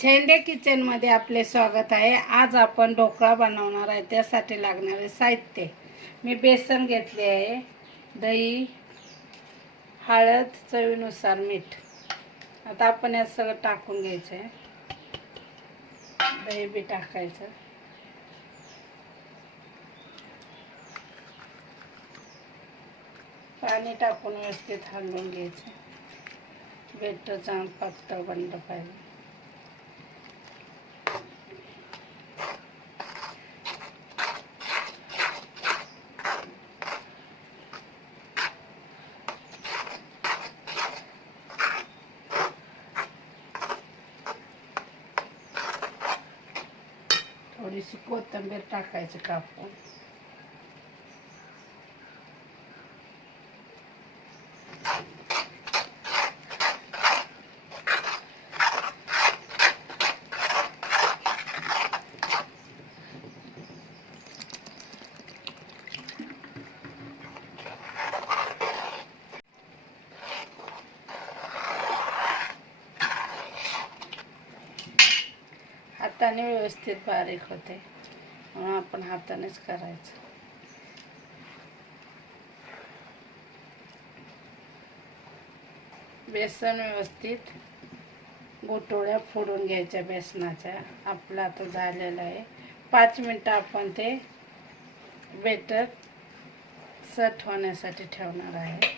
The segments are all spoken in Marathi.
झेंडे किचनमध्ये आपले स्वागत आहे। आज आपण ढोकळा बनवणार आहे। त्यासाठी लागणारे साहित्य मी बेसन घेतले आहे, दही, हळद, चवीनुसार मीठ। आता आपण हे सगळं टाकून घ्यायचं आहे। दही बी टाकायचं, पाणी टाकून व्यवस्थित हलवून घ्यायचं। बेटर चांगलं पातळ बनलं पाहिजे। थोडीशी कोथिंबीर टाकायची कापून। हाताने व्यवस्थित बारीक होते, म्हणून आपण हातानेच करायचं। बेसन व्यवस्थित गोटोळ्या फोडून घ्यायच्या बेसनाच्या। आपलं आता झालेलं आहे। 5 मिनिटं आपण ते बेटर सेट होण्यासाठी ठेवणार आहे।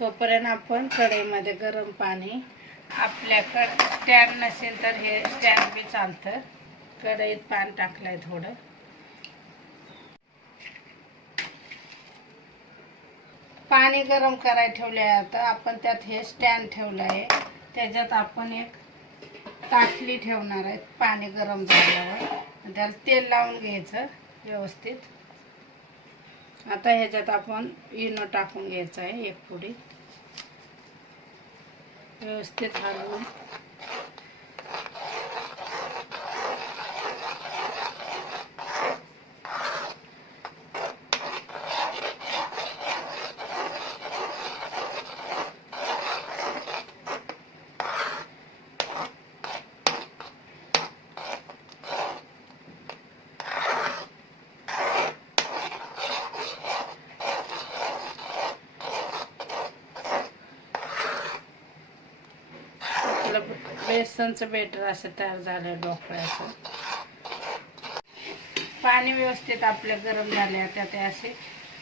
तोपर्यंत आपण कढईमध्ये गरम पाणी, आपल्याकडे स्टँड नसेल तर हे स्टँड बी चालतं। कढईत पाणी टाकलंय थोडं। पाणी गरम करायला ठेवले आहे। आता आपण त्यात हे स्टँड ठेवलं आहे। त्याच्यात आपण एक ताटली ठेवणार आहे। पाणी गरम झाल्यावर त्याला तेल लावून घ्यायचं व्यवस्थित। आता ह्याच्यात आपण इनो टाकून घ्यायचं आहे, 1 पुडी। व्यवस्थित हलवून बेसनचं बेटर असं तयार झालं ढोकळ्याचं। पाणी व्यवस्थित आपलं गरम झाले, त्यात असे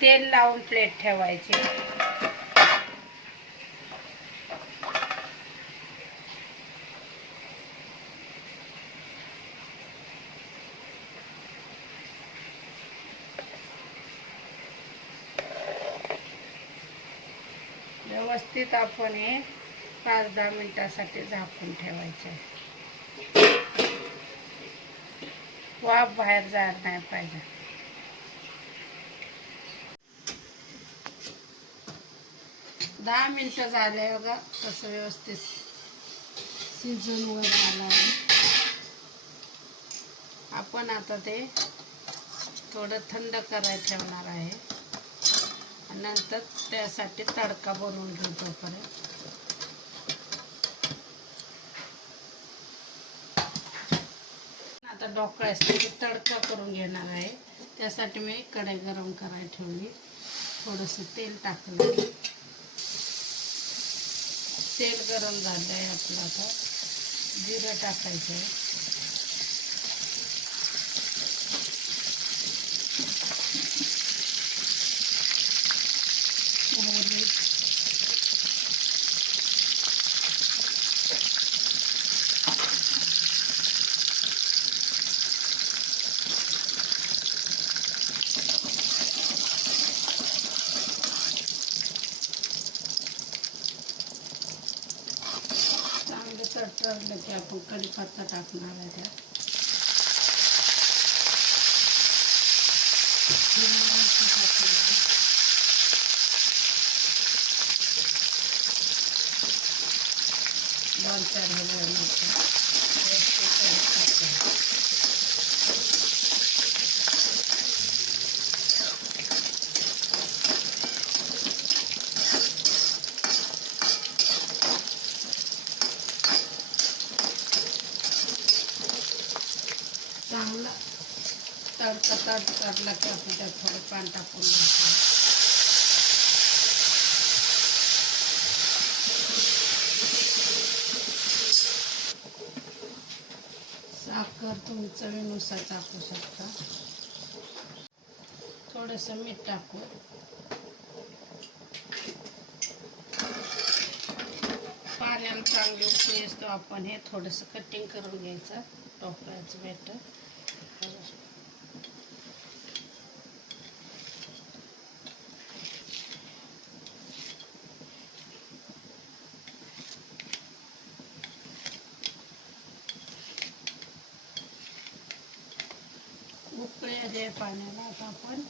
तेल लावून प्लेट ठेवायची। व्यवस्थित आपण हे 5-10 मिनिटासाठी झाकून ठेवायचे। वाफ बाहेर जायला नाही पाहिजे। दहा मिनिटं झाले बघा, कसं व्यवस्थित शिजून वर आलं आहे। आपण आता ते थोडं थंड करायला ठेवणार आहे। नंतर त्यासाठी तडका बनवून घेऊ। तोपर्यंत आता ढोकळ्यासाठी तडका करून घेणार आहे। त्यासाठी मी कढई गरम करायला ठेवली। थोडंसं तेल टाकलं। तेल गरम झालं आहे आपलं। आता जिरं टाकायचं आहे। तडतडलं की आपण कढीपत्ता टाकणार आहे। त्यात दोन 4 हिरव्या मिरच्या तडला की आपण त्यात थोडं पाणी टाकून घ्यायचं. साखर तुम्ही चवीनुसार टाकू शकता. थोडंसं मीठ टाकू. पाण्याला चांगली उकळी असतो आपण हे थोडंसं कटिंग करून घ्यायचं ढोकळ्याचं बॅटर. उकळी आली पाण्याला. आता आपण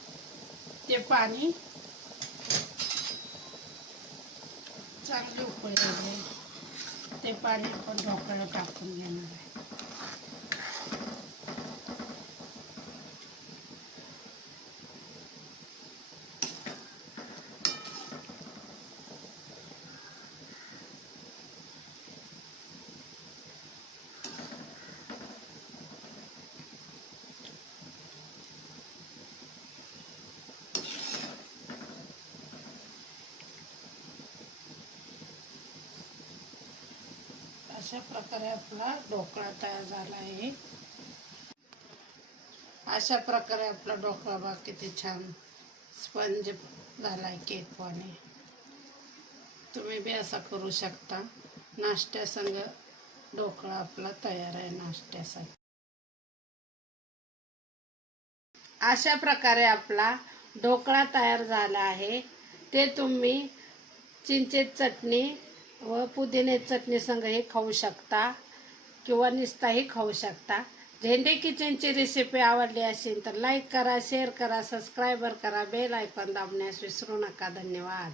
ते पाणी चांगली उकळी आली ते पाणी आपण ढोकळ्याला टाकून घेणार आहे. अशा प्रकारे आपला ढोकळा तयार झाला आहे. अशा प्रकारे आपला ढोकळा बघा किती छान स्पंज झाला आहे केकवाने. तुम्ही बी असा करू शकता. नाश्त्यासंग ढोकळा आपला तयार आहे नाश्त्यासाठी. अशा प्रकारे आपला ढोकळा तयार झाला आहे. ते तुम्ही चिंचेची चटणी व पुदिन्याची चटणी संगही खाऊ शकता किंवा नुसताही खाऊ शकता. झेंडे किचनची रेसिपी आवडली असेल तर लाईक करा, शेअर करा, सबस्क्राईबर करा, बेल आयकॉन दाबण्यास विसरू नका. धन्यवाद.